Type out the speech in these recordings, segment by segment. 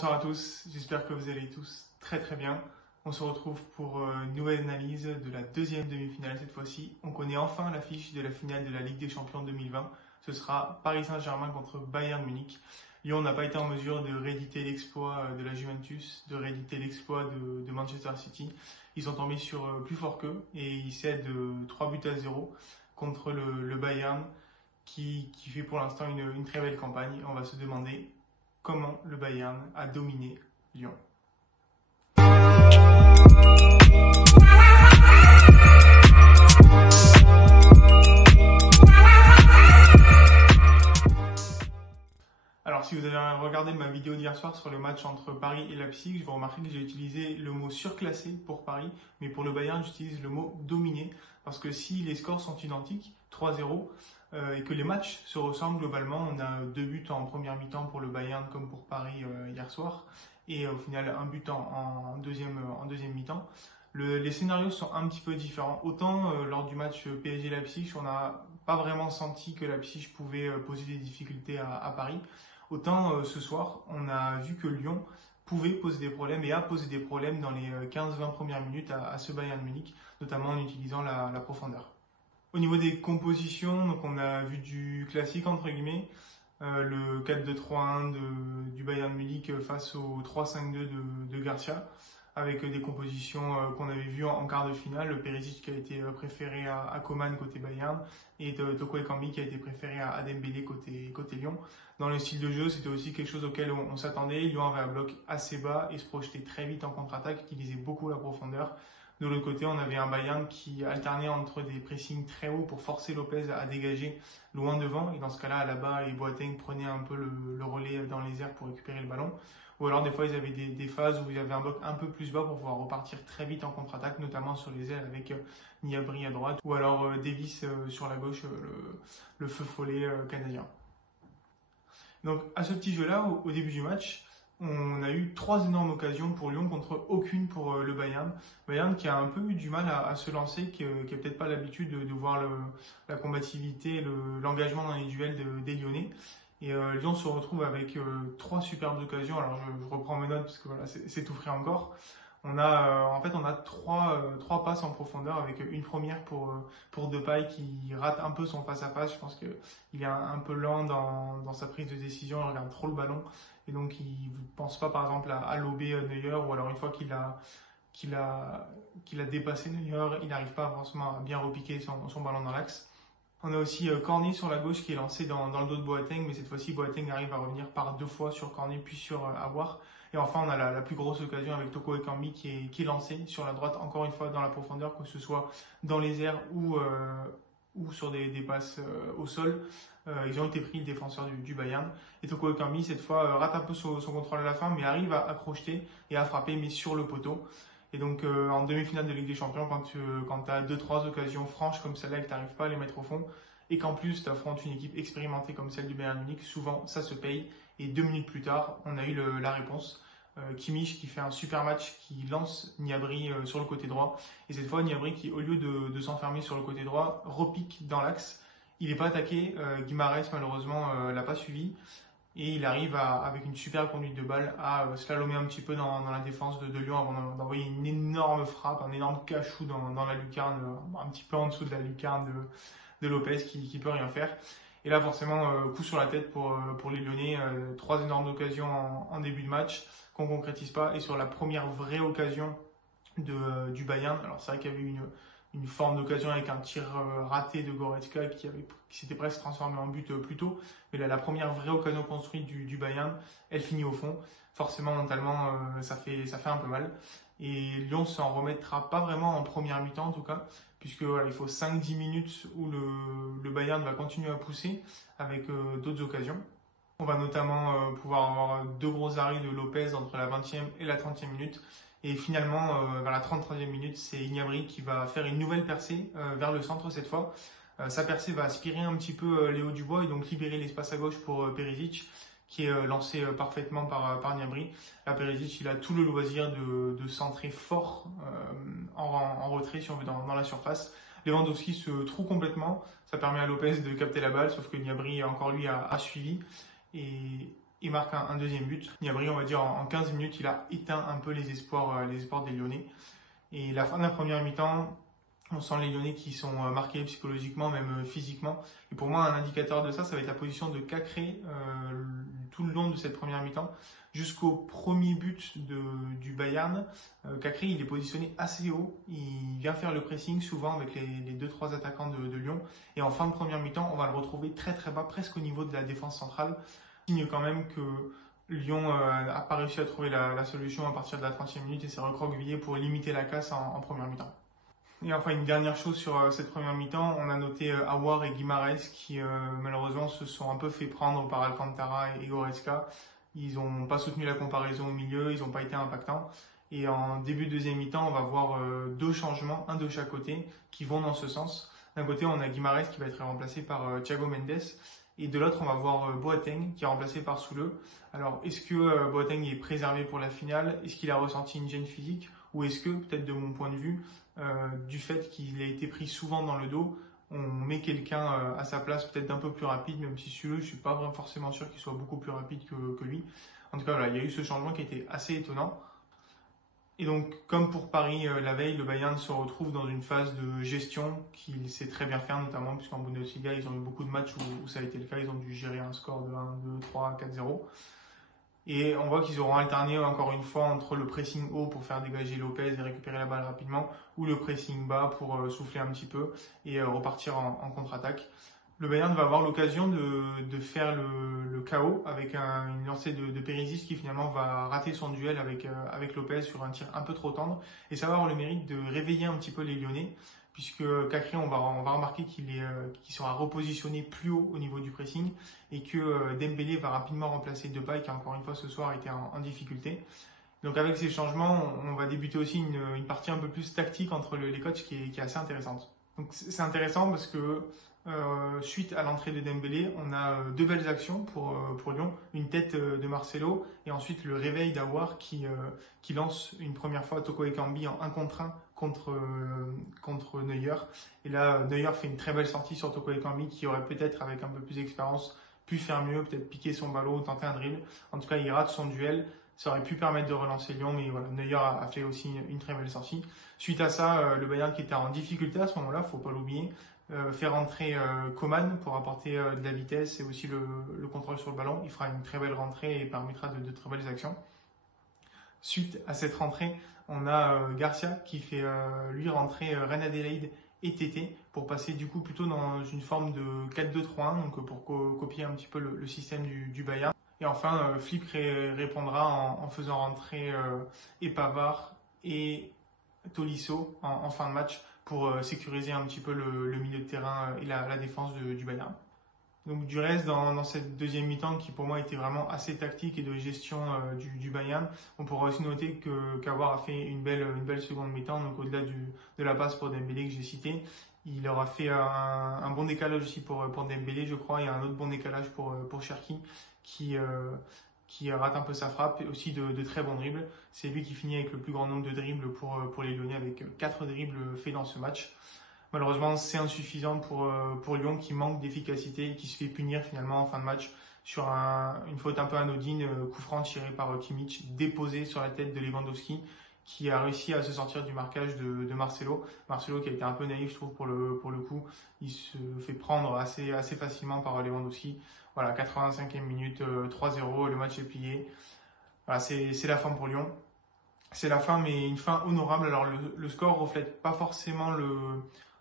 Bonsoir à tous, j'espère que vous allez tous très bien. On se retrouve pour une nouvelle analyse de la deuxième demi-finale cette fois-ci. On connaît enfin l'affiche de la finale de la Ligue des Champions 2020. Ce sera Paris Saint-Germain contre Bayern Munich. Lyon n'a pas été en mesure de rééditer l'exploit de la Juventus, de rééditer l'exploit de Manchester City. Ils sont tombés sur plus fort qu'eux et ils cèdent 3-0 contre le Bayern qui fait pour l'instant une très belle campagne. On va se demander comment le Bayern a dominé Lyon. Alors si vous avez regardé ma vidéo d'hier soir sur le match entre Paris et Leipzig, je vous remarquez que j'ai utilisé le mot surclassé pour Paris, mais pour le Bayern j'utilise le mot dominé, parce que si les scores sont identiques, 3-0, et que les matchs se ressemblent globalement, on a 2 buts en première mi-temps pour le Bayern comme pour Paris hier soir, et au final un but en deuxième mi-temps. Les scénarios sont un petit peu différents. Autant lors du match PSG-Leipzig, on n'a pas vraiment senti que Leipzig pouvait poser des difficultés à Paris. Autant ce soir, on a vu que Lyon pouvait poser des problèmes et a posé des problèmes dans les 15-20 premières minutes à ce Bayern Munich, notamment en utilisant la profondeur. Au niveau des compositions, donc on a vu du classique entre guillemets, le 4-2-3-1 du Bayern Munich face au 3-5-2 de Garcia, avec des compositions qu'on avait vues en quart de finale, le Perisic qui a été préféré à Coman côté Bayern et Toko Ekambi qui a été préféré à Dembélé côté Lyon. Dans le style de jeu, c'était aussi quelque chose auquel on s'attendait. Lyon avait un bloc assez bas et se projetait très vite en contre-attaque, utilisait beaucoup la profondeur. De l'autre côté, on avait un Bayern qui alternait entre des pressings très hauts pour forcer Lopez à dégager loin devant. Et dans ce cas-là, Alaba et Boateng prenaient un peu le relais dans les airs pour récupérer le ballon. Ou alors des fois, ils avaient des phases où il y avait un bloc un peu plus bas pour pouvoir repartir très vite en contre-attaque, notamment sur les ailes avec Gnabry à droite. Ou alors Davis sur la gauche, le feu follet canadien. Donc à ce petit jeu-là, au début du match, on a eu 3 énormes occasions pour Lyon contre aucune pour le Bayern. Bayern qui a un peu eu du mal à se lancer, qui n'a peut-être pas l'habitude de voir la combativité, l'engagement dans les duels des Lyonnais. Et Lyon se retrouve avec 3 superbes occasions. Alors je reprends mes notes parce que voilà, c'est tout frais encore. On a 3 passes en profondeur avec une première pour Depay qui rate un peu son face-à-face. Je pense qu'il est un peu lent dans sa prise de décision, il regarde trop le ballon et donc il ne pense pas par exemple à lober Neuer, ou alors une fois qu'il a dépassé Neuer, il n'arrive pas forcément à bien repiquer son ballon dans l'axe. On a aussi Cornet sur la gauche qui est lancé dans le dos de Boateng, mais cette fois-ci Boateng arrive à revenir par 2 fois sur Cornet puis sur Aouar. Et enfin on a la plus grosse occasion avec Toko Ekambi qui est lancé sur la droite, encore une fois dans la profondeur, que ce soit dans les airs ou sur des passes au sol. Ils ont été pris, le défenseur du Bayern. Et Toko Ekambi cette fois rate un peu son contrôle à la fin, mais arrive à crocheter et à frapper, mais sur le poteau. Et donc en demi-finale de Ligue des Champions, quand tu as 2-3 occasions franches comme celle-là et que tu n'arrives pas à les mettre au fond, et qu'en plus tu affrontes une équipe expérimentée comme celle du Bayern Munich, souvent ça se paye. Et 2 minutes plus tard, on a eu la réponse. Kimmich qui fait un super match, qui lance Gnabry sur le côté droit. Et cette fois, Gnabry qui, au lieu de s'enfermer sur le côté droit, repique dans l'axe. Il n'est pas attaqué, Guimarães malheureusement l'a pas suivi. Et il arrive avec une super conduite de balle à slalomer un petit peu dans la défense de Lyon avant d'envoyer une énorme frappe, un énorme cachou dans la lucarne, un petit peu en dessous de la lucarne de Lopez qui peut rien faire. Et là forcément coup sur la tête pour les Lyonnais, 3 énormes occasions en début de match qu'on ne concrétise pas. Et sur la première vraie occasion du Bayern, alors c'est vrai qu'il y avait eu une forme d'occasion avec un tir raté de Goretzka qui s'était presque transformé en but plus tôt. Mais là, la première vraie occasion construite du Bayern, elle finit au fond. Forcément, mentalement, ça fait un peu mal. Et Lyon s'en remettra pas vraiment en première mi-temps en tout cas, puisque voilà, il faut 5-10 minutes où le Bayern va continuer à pousser avec d'autres occasions. On va notamment pouvoir avoir 2 gros arrêts de Lopez entre la 20e et la 30e minute. Et finalement, vers la 33e minute, c'est Gnabry qui va faire une nouvelle percée vers le centre cette fois. Sa percée va aspirer un petit peu Léo Dubois et donc libérer l'espace à gauche pour Perisic, qui est lancé parfaitement par Gnabry. Là, Perisic, il a tout le loisir de centrer fort en retrait, si on veut, dans la surface. Lewandowski se trouve complètement. Ça permet à Lopez de capter la balle, sauf que Gnabry, encore lui, a suivi. Et et marque un deuxième but. Gnabry, on va dire en 15 minutes, il a éteint un peu les espoirs des Lyonnais. Et la fin de la première mi-temps, on sent les Lyonnais qui sont marqués psychologiquement, même physiquement. Et pour moi, un indicateur de ça, ça va être la position de Cacré tout le long de cette première mi-temps. Jusqu'au premier but du Bayern, Cacré, il est positionné assez haut. Il vient faire le pressing, souvent avec les 2-3 attaquants de Lyon. Et en fin de première mi-temps, on va le retrouver très très bas, presque au niveau de la défense centrale. Signe quand même que Lyon n'a pas réussi à trouver la solution à partir de la 30e minute et s'est recroquevillé pour limiter la casse en première mi-temps. Et enfin, une dernière chose sur cette première mi-temps, on a noté Aouar et Guimarães qui malheureusement se sont un peu fait prendre par Alcantara et Goretzka. Ils n'ont pas soutenu la comparaison au milieu, ils n'ont pas été impactants. Et en début de deuxième mi-temps, on va voir deux changements, un de chaque côté, qui vont dans ce sens. D'un côté, on a Guimarães qui va être remplacé par Thiago Mendes. Et de l'autre, on va voir Boateng qui est remplacé par Souleux. Alors, est-ce que Boateng est préservé pour la finale? Est-ce qu'il a ressenti une gêne physique? Ou est-ce que, peut-être de mon point de vue, du fait qu'il a été pris souvent dans le dos, on met quelqu'un à sa place peut-être d'un peu plus rapide, même si Souleux, je suis pas vraiment forcément sûr qu'il soit beaucoup plus rapide que lui. En tout cas, voilà, il y a eu ce changement qui était assez étonnant. Et donc, comme pour Paris la veille, le Bayern se retrouve dans une phase de gestion qu'il sait très bien faire, notamment puisqu'en Bundesliga, ils ont eu beaucoup de matchs où ça a été le cas, ils ont dû gérer un score de 1, 2, 3, 4-0. Et on voit qu'ils auront alterné encore une fois entre le pressing haut pour faire dégager Lopez et récupérer la balle rapidement, ou le pressing bas pour souffler un petit peu et repartir en contre-attaque. Le Bayern va avoir l'occasion de faire le chaos avec une lancée de Perisic qui finalement va rater son duel avec Lopez sur un tir un peu trop tendre. Et ça va avoir le mérite de réveiller un petit peu les Lyonnais, puisque Cacré, on va remarquer qu'il sera repositionné plus haut au niveau du pressing et que Dembélé va rapidement remplacer Depay qui encore une fois ce soir était en difficulté. Donc avec ces changements, on va débuter aussi une partie un peu plus tactique entre les coachs qui est assez intéressante. Donc c'est intéressant parce que suite à l'entrée de Dembélé, on a deux belles actions pour Lyon. Une tête de Marcelo et ensuite le réveil d'Aouar qui lance une première fois Toko Ekambi en 1 contre 1 contre Neuer. Et là, Neuer fait une très belle sortie sur Toko Ekambi qui aurait peut-être, avec un peu plus d'expérience, pu faire mieux, peut-être piquer son ballon ou tenter un dribble. En tout cas, il rate son duel. Ça aurait pu permettre de relancer Lyon, mais voilà, Neuer a fait aussi une très belle sortie. Suite à ça, le Bayern qui était en difficulté à ce moment-là, faut pas l'oublier, fait rentrer Coman pour apporter de la vitesse et aussi le contrôle sur le ballon. Il fera une très belle rentrée et permettra de très belles actions. Suite à cette rentrée, on a Garcia qui fait lui rentrer Reine Adélaïde et Tété pour passer du coup plutôt dans une forme de 4-2-3-1, donc pour copier un petit peu le système du Bayern. Et enfin, Flip répondra en faisant rentrer et Pavard et Tolisso en fin de match pour sécuriser un petit peu le milieu de terrain et la défense du Bayern. Donc du reste, dans cette deuxième mi-temps qui pour moi était vraiment assez tactique et de gestion du Bayern, on pourra aussi noter qu'Aouar a fait une belle seconde mi-temps, donc au-delà de la passe pour Dembélé que j'ai cité, il aura fait un bon décalage aussi pour Dembélé, je crois, et un autre bon décalage pour Cherki qui rate un peu sa frappe, et aussi de très bons dribbles. C'est lui qui finit avec le plus grand nombre de dribbles pour les Lyonnais, avec 4 dribbles faits dans ce match. Malheureusement, c'est insuffisant pour Lyon qui manque d'efficacité et qui se fait punir finalement en fin de match sur une faute un peu anodine, coup franc tiré par Kimmich, déposé sur la tête de Lewandowski, qui a réussi à se sortir du marquage de Marcelo. Marcelo qui a été un peu naïf, je trouve, pour le coup. Il se fait prendre assez facilement par Lewandowski. Voilà, 85e minute, 3-0, le match est plié. Voilà, c'est la fin pour Lyon. C'est la fin, mais une fin honorable. Alors le score reflète pas forcément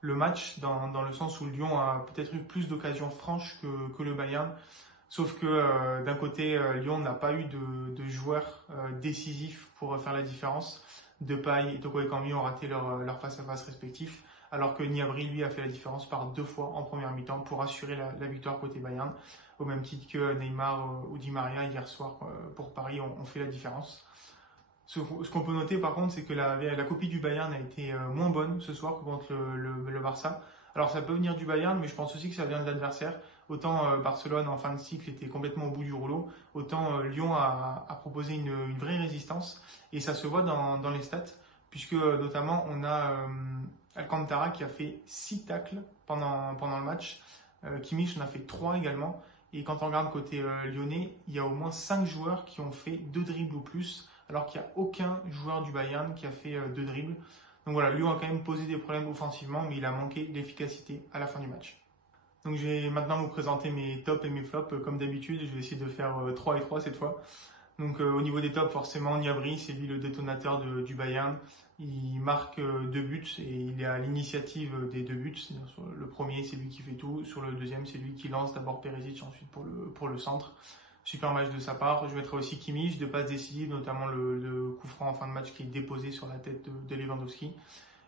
le match dans le sens où Lyon a peut-être eu plus d'occasions franches que le Bayern. Sauf que d'un côté, Lyon n'a pas eu de joueurs décisifs pour faire la différence. Depay et Toko Ekambi ont raté leur face-à-face respectifs, alors que Gnabry, lui, a fait la différence par 2 fois en première mi-temps pour assurer la victoire côté Bayern, au même titre que Neymar ou Di Maria hier soir pour Paris ont fait la différence. Ce qu'on peut noter par contre, c'est que la copie du Bayern a été moins bonne ce soir que contre le Barça. Alors ça peut venir du Bayern, mais je pense aussi que ça vient de l'adversaire. Autant Barcelone en fin de cycle était complètement au bout du rouleau, autant Lyon a proposé une vraie résistance. Et ça se voit dans les stats, puisque notamment on a Alcantara qui a fait 6 tacles pendant le match. Kimmich en a fait 3 également. Et quand on regarde côté lyonnais, il y a au moins 5 joueurs qui ont fait 2 dribbles ou plus, alors qu'il n'y a aucun joueur du Bayern qui a fait 2 dribbles. Donc voilà, Lyon a quand même posé des problèmes offensivement, mais il a manqué d'efficacité à la fin du match. Donc je vais maintenant vous présenter mes tops et mes flops. Comme d'habitude, je vais essayer de faire 3 et 3 cette fois. Donc au niveau des tops, forcément, Gnabry, c'est lui le détonateur du Bayern. Il marque 2 buts et il est à l'initiative des 2 buts. Sur le premier, c'est lui qui fait tout. Sur le deuxième, c'est lui qui lance d'abord Perisic, ensuite pour le centre. Super match de sa part. Je mettrai aussi Kimmich, 2 passes décisives, notamment le coup franc en fin de match qui est déposé sur la tête de Lewandowski.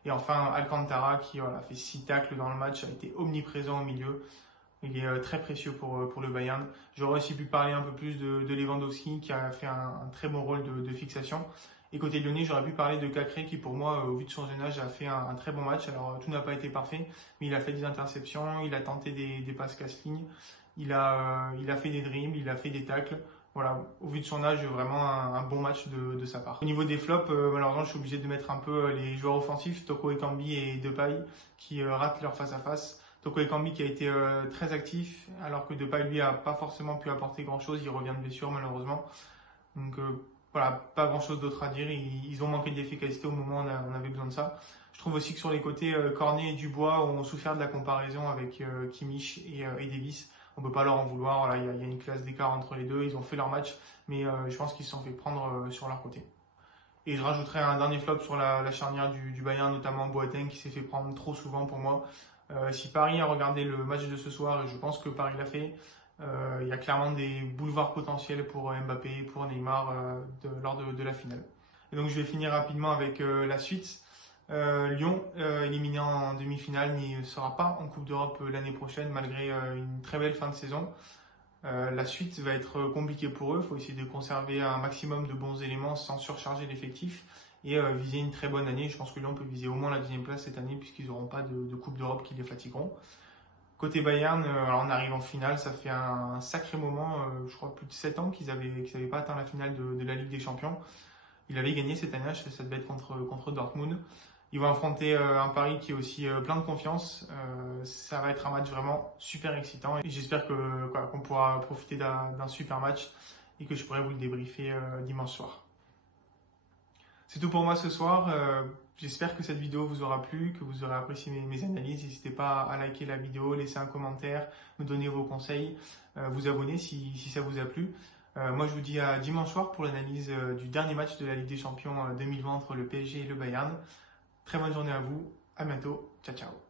Et enfin, Alcantara qui fait 6 tacles dans le match, a été omniprésent au milieu. Il est très précieux pour le Bayern. J'aurais aussi pu parler un peu plus de Lewandowski qui a fait un très bon rôle de fixation. Et côté lyonnais, j'aurais pu parler de Cacré qui pour moi, au vu de son jeune âge, a fait un très bon match. Alors tout n'a pas été parfait, mais il a fait des interceptions, il a tenté des passes casse-lignes, il a fait des dribbles, il a fait des tacles. Voilà, au vu de son âge, vraiment un bon match de sa part. Au niveau des flops, malheureusement, je suis obligé de mettre un peu les joueurs offensifs, Toko Ekambi et Depay, qui ratent leur face-à-face. Toko Ekambi qui a été très actif, alors que Depay, lui, a pas forcément pu apporter grand-chose. Il revient de blessure, malheureusement. Donc voilà, pas grand-chose d'autre à dire. Ils ont manqué d'efficacité au moment où on avait besoin de ça. Je trouve aussi que sur les côtés, Cornet et Dubois ont souffert de la comparaison avec Kimmich et Davis. On peut pas leur en vouloir. Voilà, il y a une classe d'écart entre les deux. Ils ont fait leur match, mais je pense qu'ils se sont fait prendre sur leur côté. Et je rajouterai un dernier flop sur la charnière du Bayern, notamment Boateng qui s'est fait prendre trop souvent pour moi. Si Paris a regardé le match de ce soir, et je pense que Paris l'a fait, il y a clairement des boulevards potentiels pour Mbappé, pour Neymar lors de la finale. Et donc je vais finir rapidement avec la suite. Lyon, éliminé en demi-finale, ne sera pas en Coupe d'Europe l'année prochaine malgré une très belle fin de saison. La suite va être compliquée pour eux. Il faut essayer de conserver un maximum de bons éléments sans surcharger l'effectif et viser une très bonne année. Je pense que Lyon peut viser au moins la 2e place cette année puisqu'ils n'auront pas de Coupe d'Europe qui les fatigueront. Côté Bayern, alors on arrive en finale, ça fait un sacré moment, je crois plus de 7 ans qu'ils n'avaient pas atteint la finale de la Ligue des Champions. Ils avaient gagné cette année, ça devait être contre Dortmund. Ils vont affronter un Paris qui est aussi plein de confiance. Ça va être un match vraiment super excitant et j'espère qu'on pourra profiter d'un super match et que je pourrai vous le débriefer dimanche soir. C'est tout pour moi ce soir. J'espère que cette vidéo vous aura plu, que vous aurez apprécié mes analyses. N'hésitez pas à liker la vidéo, laisser un commentaire, me donner vos conseils, vous abonner si ça vous a plu. Moi, je vous dis à dimanche soir pour l'analyse du dernier match de la Ligue des Champions 2020 entre le PSG et le Bayern. Très bonne journée à vous. À bientôt. Ciao, ciao.